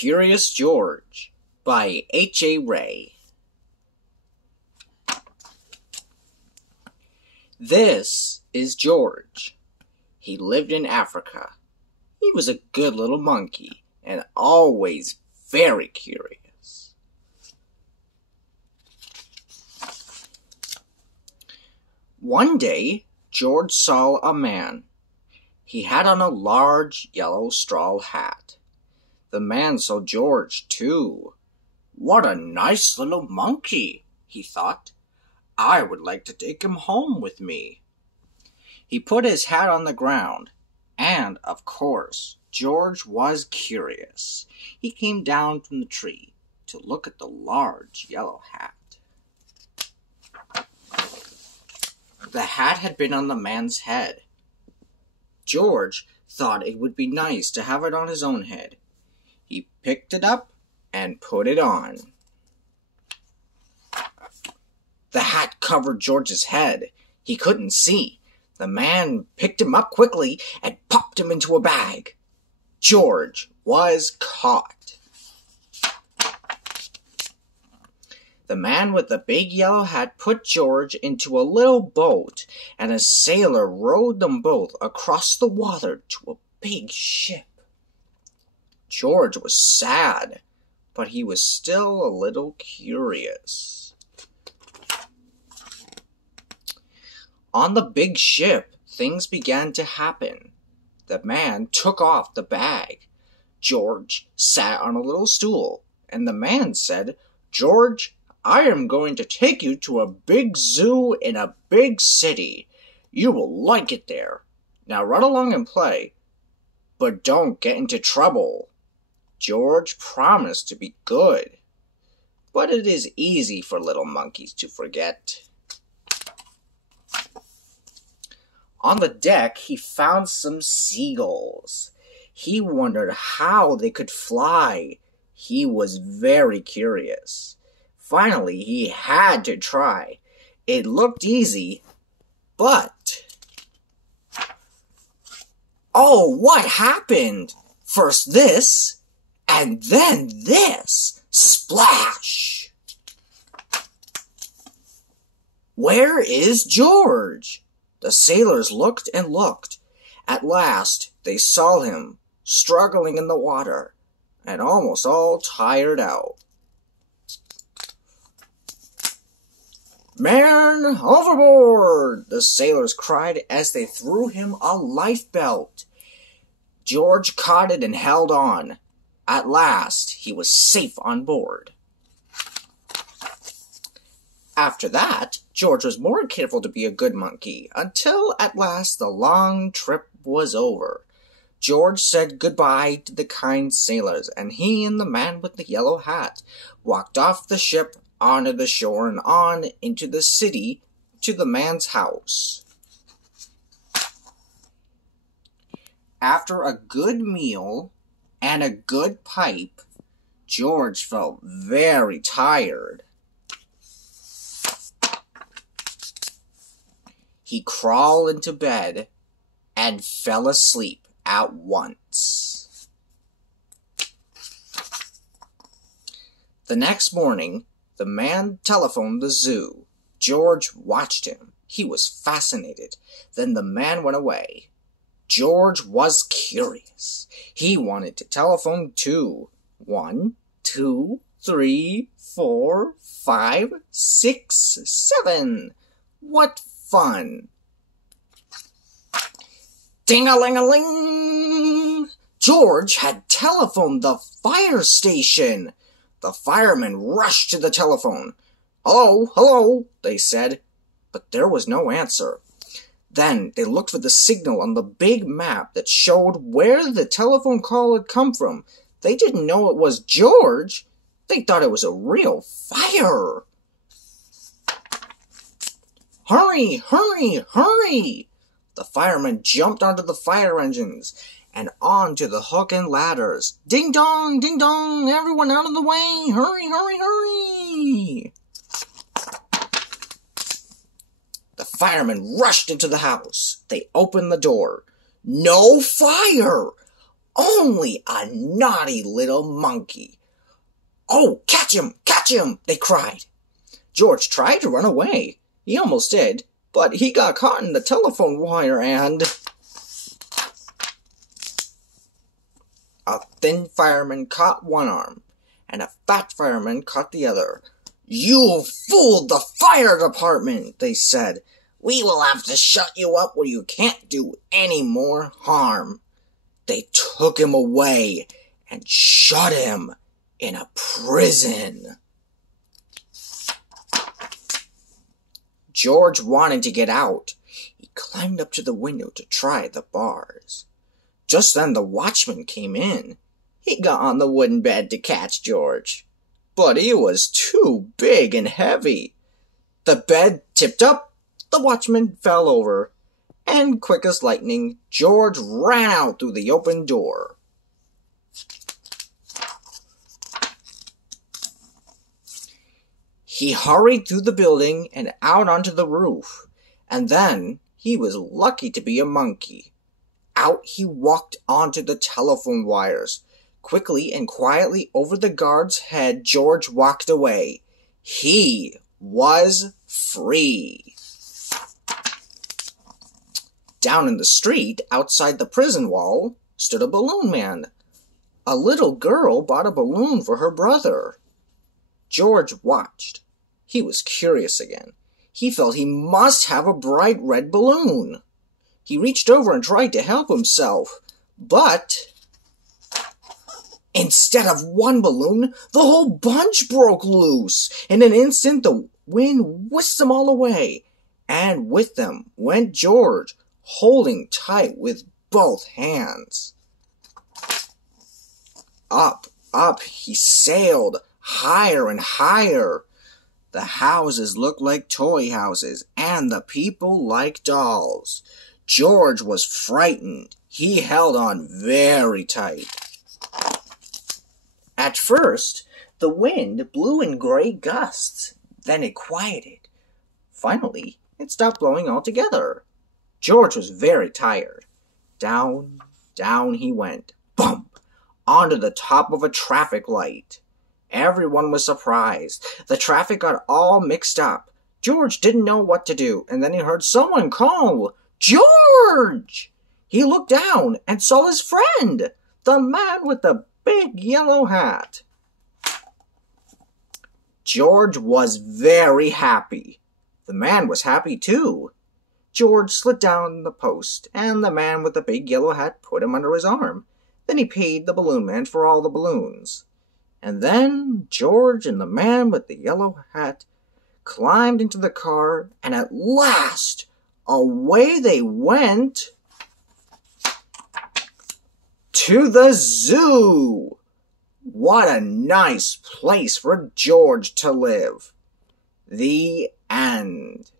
Curious George by H.A. Rey. This is George. He lived in Africa. He was a good little monkey and always very curious. One day, George saw a man. He had on a large yellow straw hat. The man saw George, too. "What a nice little monkey," he thought. "I would like to take him home with me." He put his hat on the ground, and, of course, George was curious. He came down from the tree to look at the large yellow hat. The hat had been on the man's head. George thought it would be nice to have it on his own head. He picked it up and put it on. The hat covered George's head. He couldn't see. The man picked him up quickly and popped him into a bag. George was caught. The man with the big yellow hat put George into a little boat, and a sailor rowed them both across the water to a big ship. George was sad, but he was still a little curious. On the big ship, things began to happen. The man took off the bag. George sat on a little stool, and the man said, "George, I am going to take you to a big zoo in a big city. You will like it there. Now run along and play, but don't get into trouble." George promised to be good, but it is easy for little monkeys to forget. On the deck, he found some seagulls. He wondered how they could fly. He was very curious. Finally, he had to try. It looked easy, but... Oh, what happened? First this, and then this. Splash! Where is George? The sailors looked and looked. At last, they saw him, struggling in the water, and almost all tired out. "Man overboard!" the sailors cried as they threw him a lifebelt. George caught it and held on. At last, he was safe on board. After that, George was more careful to be a good monkey, until at last the long trip was over. George said goodbye to the kind sailors, and he and the man with the yellow hat walked off the ship onto the shore and on into the city to the man's house. After a good meal and a good pipe, George felt very tired. He crawled into bed and fell asleep at once. The next morning, the man telephoned the zoo. George watched him. He was fascinated. Then the man went away. George was curious. He wanted to telephone too. 1, 2, 3, 4, 5, 6, 7. What fun! Ding-a-ling-a-ling! George had telephoned the fire station. The firemen rushed to the telephone. "Hello, hello," they said, but there was no answer. Then they looked for the signal on the big map that showed where the telephone call had come from. They didn't know it was George. They thought it was a real fire. "Hurry, hurry, hurry!" The firemen jumped onto the fire engines and onto the hook and ladders. "Ding dong, ding dong, everyone out of the way! Hurry, hurry, hurry!" The firemen rushed into the house. They opened the door. No fire! Only a naughty little monkey. Oh, catch him! Catch him! They cried. George tried to run away. He almost did, but he got caught in the telephone wire and... A thin fireman caught one arm, and a fat fireman caught the other. You fooled the fire department, they said. We will have to shut you up where you can't do any more harm. They took him away and shut him in a prison. George wanted to get out. He climbed up to the window to try the bars. Just then the watchman came in. He got on the wooden bed to catch George, but he was too big and heavy. The bed tipped up, the watchman fell over, and quick as lightning, George ran out through the open door. He hurried through the building and out onto the roof, and then he was lucky to be a monkey. Out he walked onto the telephone wires. Quickly and quietly over the guard's head, George walked away. He was free. Down in the street, outside the prison wall, stood a balloon man. A little girl bought a balloon for her brother. George watched. He was curious again. He felt he must have a bright red balloon. He reached over and tried to help himself, but instead of one balloon, the whole bunch broke loose. In an instant, the wind whisked them all away, and with them went George, holding tight with both hands. Up, up he sailed, higher and higher. The houses looked like toy houses, and the people like dolls. George was frightened. He held on very tight. At first, the wind blew in great gusts. Then it quieted. Finally, it stopped blowing altogether. George was very tired. Down, down he went. Bump! Onto the top of a traffic light. Everyone was surprised. The traffic got all mixed up. George didn't know what to do, and then he heard someone call, "George!" He looked down and saw his friend, the man with the big yellow hat. George was very happy. The man was happy too. George slid down the post, and the man with the big yellow hat put him under his arm. Then he paid the balloon man for all the balloons. And then George and the man with the yellow hat climbed into the car, and at last, away they went to the zoo. What a nice place for George to live. The end.